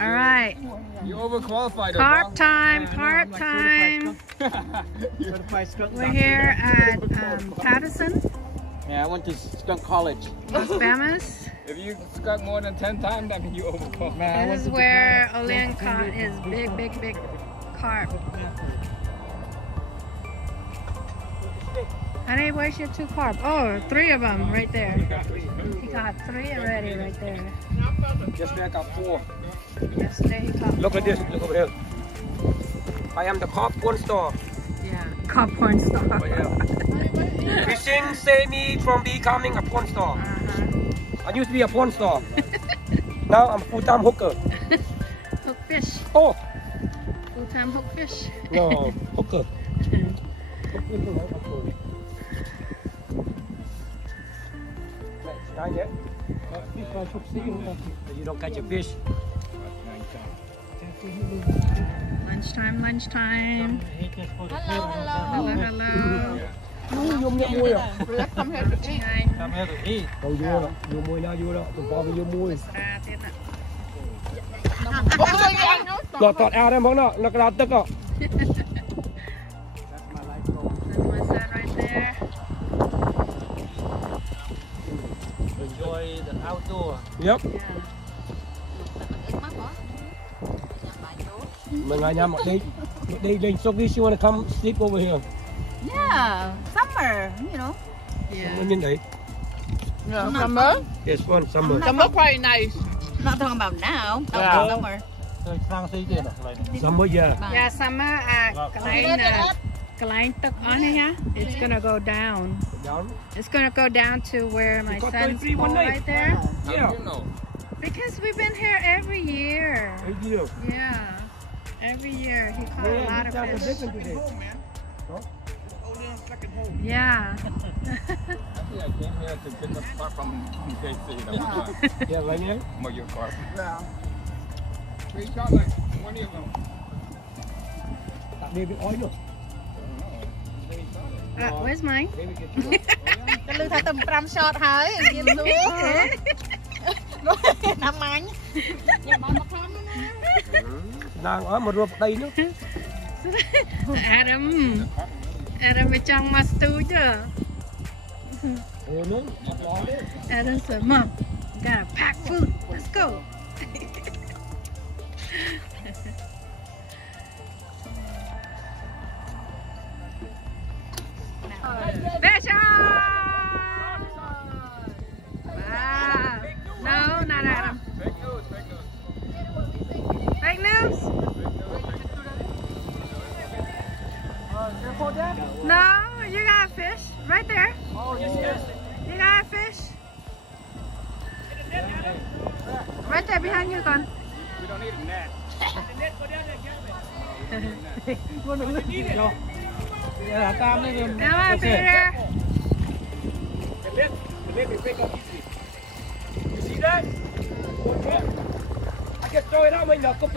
All right. You overqualified. Carp time, carp time. We're here at Patterson. Yeah, I went to Skunk College. Las Bamas. If you skunk more than 10 times, that means you overqualified. This is where Olean caught his big carp. Honey, where's your 2 carp? Oh, 3 of them right there. He caught 3 already right there. Yesterday I got 4. Yesterday he caught Look 4. at this, look over there. I am the carp porn star. Yeah, carp porn star. Oh, yeah. Fishing saved me from becoming a porn star. I used to be a porn star. Now I'm a full-time hooker. Hook fish. Oh! Full-time hook fish. No, hooker. You don't catch a fish. Lunchtime, lunchtime. Hello, hello. Dùng nhẹ môi à? Come here to eat. Không vô đâu, vô môi nào vô đâu, tụi con vô môi. Tọt ao đây món nọ, nó cái đó tức ạ. That's my son right there. Enjoy the outdoor. Yep. Mình ngày nhà mọi đi so we want to come sleep over here. Yeah, summer, you know. Yeah. Mình nhìn thấy. No, summer? Yes, fun summer. Summer quite nice. Not talking about now. Yeah. Summer. Summer, yeah. Yeah, summer Klein took on here. It's gonna go down. Down? It's gonna go down to where my got son's 33 one pool night. right there. Yeah. Because we've been here every year. Hey, you. Yeah. Every year he caught a lot of fish. Yeah. Actually, I came here to pick up carp from KC. Yeah, right here? More your carp. Yeah. So you shot like 20 of them. Maybe oil. Where's mine? Cái lư thay tầm 5 shotហើយនិយាយលឿនណាមាញ់ខ្ញុំបានមកខាងណាNàng ở một ruột đây nữa. Adam mới trong master chứ. Adam said, Mom, gotta pack food. Let's go. Fish on! Wow. No, not Adam. Fake news, fake news. Fake news? No, you got a fish right there. Oh, yes. You got a fish. Right there behind you, Con. We don't need a net. Come on, Peter. You see that? I can throw it out my knuckle. You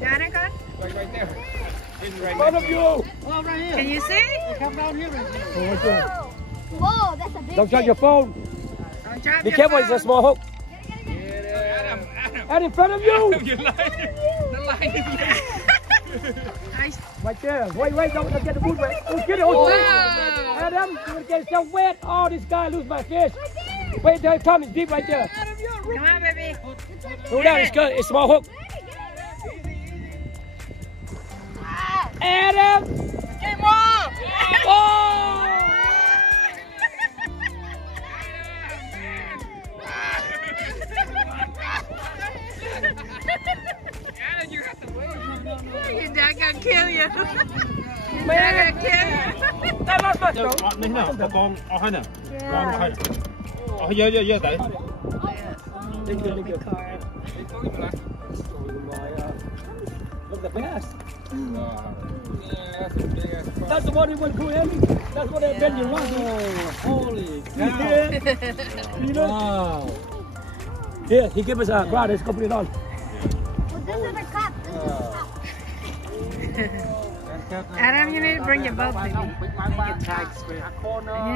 got it, Con? Right there. In front of you. Oh, right here. Can you see? Come down here. Whoa, that's a big Don't drop your phone. Don't drop Be your careful, phone. it's a small hook. Adam. And in front of you. You're lying. The line is Nice. Right there. Wait, don't get the boot wet. Oh, get it. Oh, Adam, you're going to get yourself wet. Oh, this guy lose my fish. Wait till it comes. It's deep right there. Come on, baby. Go down. It's good. It's a small hook. Adam. Get more. Oh. Adam, you have to wait. Your dad gonna kill you. Your dad gonna kill you. That was my phone. Nín nào, có con ở hai nè. Con ở hai nè. Ở dơ tại. Thank you. They told you last. Look at the bass. Yeah, that's a big ass carp. That's the one we went to, Andy. That's what they've been running. Holy cow. You know? Wow. Here, he gave us a rod. Let's go put it on. Well, this is a cup. This is a cup. Adam, you need to bring your boat, baby. You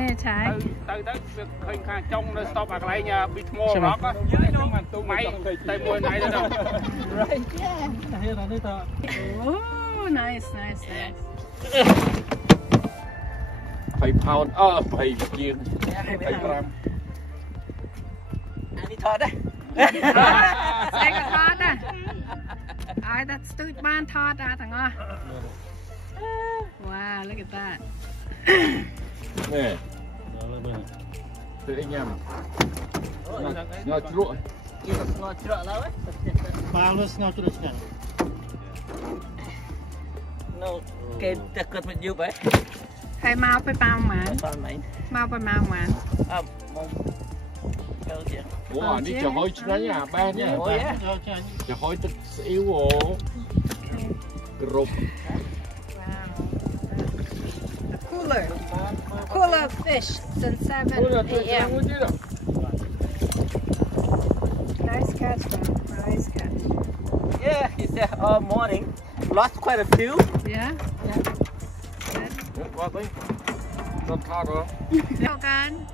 need a tag. ឃើញខាងចុងនៅ stop អាកន្លែង Big Small Rock ហ្នឹងទូម៉ៃតែមួយណៃទៅ Right yeah នេះត Oh nice 20 pound 20 ជាង 25 អានេះថតដែរ ស្អីក៏ថតដែរឲ្យតែស្ទូចបានថតដែរទាំងអស់ Wow, look at that. នេះ ទៅញ៉ាំស្ងោជ្រក់ គេស្ងោជ្រក់ឡើយ Bao nó ngao cho được nhỉ? No គេតែគិតមកយូរហ៎ ហើយមកទៅប៉ាម៉ាន បាទម៉េច មកទៅម៉ាម៉ាន អត់មកចូលជា អូអានេះចំហុយឆ្ងាញ់អាបែសនេះ អូយ ចំហុយទឹកស្អ៊ីវអូគ្រប់ Cooler fish since 7 a.m. Nice catch, man. Nice catch. Yeah he said all morning lost quite a few Yeah. What thing? Not hard, huh? Logan,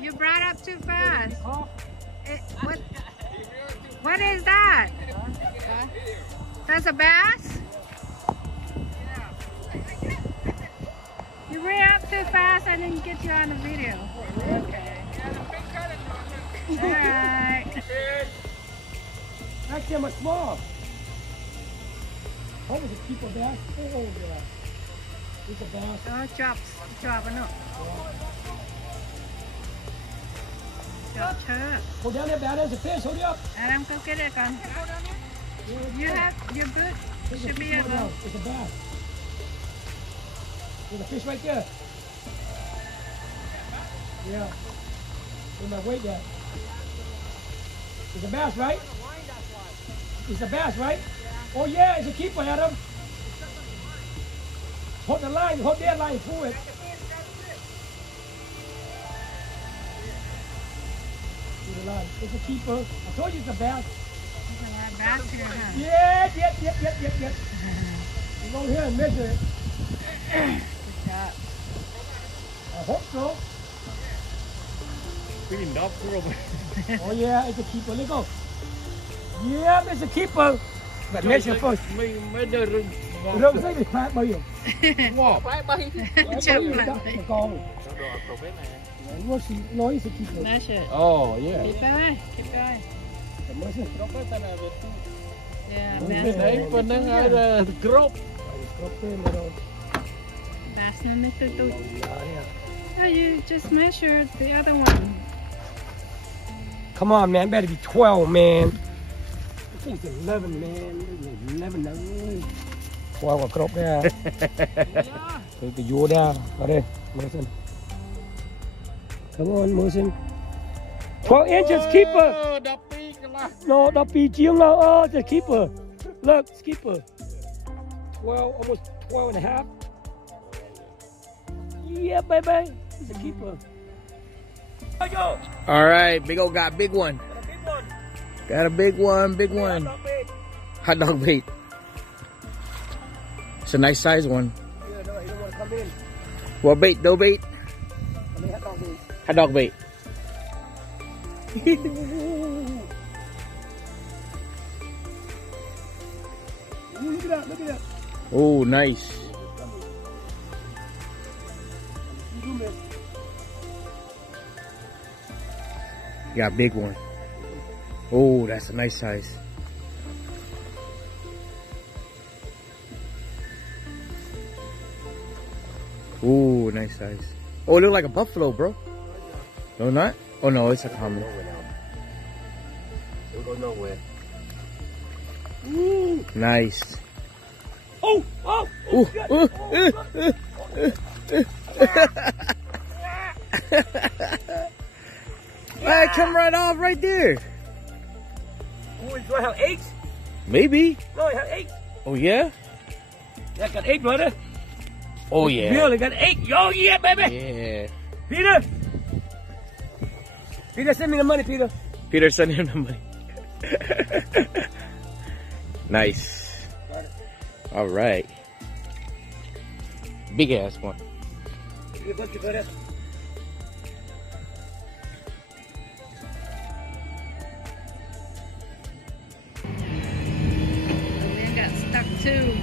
you brought up too fast. What is that? That's a bass? You ran up too fast, I didn't get you on the video. Okay. Alright. That's him a small what was it keep a bass oh yeah it's a bass Oh, chops. Chop it up. Chop, chop. hold down there man there's a fish hold it up Adam, go get it, gun. You have your boot. Should be able. it's a bass there's a fish right there yeah in my weight there it's a bass right it's a bass right oh yeah it's a keeper Adam hold the line hold that line pull it the line it's a keeper I told you it's a bass Bass here, huh? yeah you go here and measure it Good job. I hope so Pretty enough for oh yeah it's a keeper let go yeah it's a keeper but measure first mấy đứa rừng rừng thấy bị phá bao nhiêu wow Chậm Con lại. nói sẽ keep it Measure it. oh yeah Keep going. Keep going. Yeah, bass. đấy phần năng ai là crop Bass number 2. Oh, you just measured the other one. come on man better be 12 man I think it's 11 man 11 đâu 12 quả crop đấy à từ từ vô ra ở đây Merson come on Merson 12 inches keeper no đập pi chiếng đâu the keeper look keeper 12 almost 12 and a half yeah baby it's a keeper All right, Big O got big one. Got a big one, big one. Hot dog bait. It's a nice size one. yeah no you don't want to come in What bait? No bait? I mean Hot dog bait. look at that Oh, nice. Got a big one. Oh, that's a nice size. Oh, nice size. Oh, it look like a buffalo, bro. No, not? Oh, no, it's a common. Don't go nowhere. Nice. oh Ooh, ooh, Hey, come right off right there. oh do I have eggs Maybe. no I have eggs Oh, yeah? I got egg brother Oh, yeah. really got egg oh yeah baby Yeah. Peter send me the money Peter Peter, send him the money. Nice. All right. Big ass one. And then got stuck too.